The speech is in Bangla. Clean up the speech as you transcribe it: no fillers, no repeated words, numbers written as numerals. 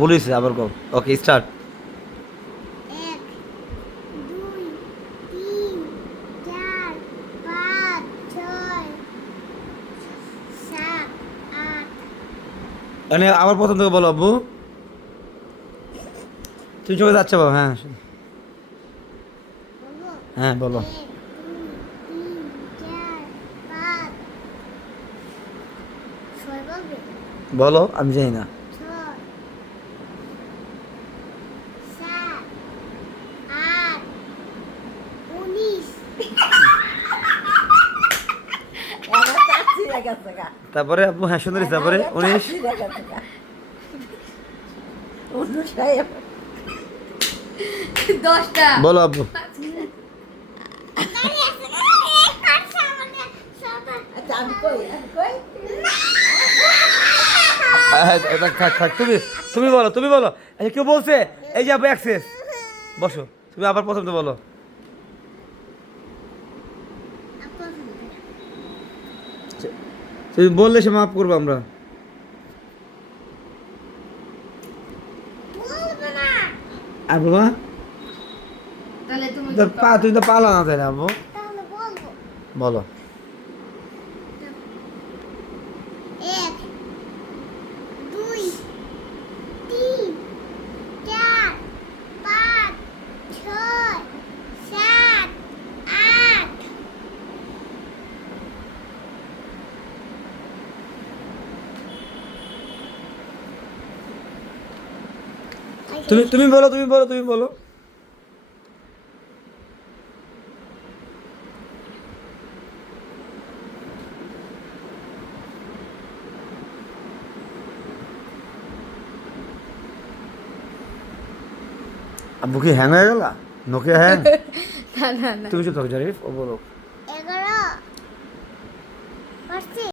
বলিস আবার কও। Okay start. 1 2 3 4 5 6 7 8 মানে আবার প্রথম থেকে বলো আব্বু। তুমি চলে যাচ্ছে বাবা, হ্যাঁ বলবো হ্যাঁ বলো। 1 2 3 4 5 ছয় বলবে বলো, আমি জানি না। 6 7 8 19 তারপরে আব্বু হ্যাঁ সুন্দর, তারপরে 19। দশটা। বলো আব্বু। থাক থাক, তুমি তুমি বলো, তুমি বলো। আচ্ছা কেউ বলছে? এই যে আব্বু অ্যাক্সেস, বসো। তুমি আবার প্রথম তো বলো। তুমি বললে সে মাফ করবো আমরা। আর বাবা তাহলে তুমি তুমি তো পালা না তাই না আব্বু? তাহলে বলবো বলো। 1 2 3 4 5 6 7 8 তুমি তুমি বলো, তুমি বলো, তুমি বলো। আব্বু কি হ্যাং হয়ে গেল? Nokia hang? না না না তুমি চুপ থাকো জারিফ, ও বলো।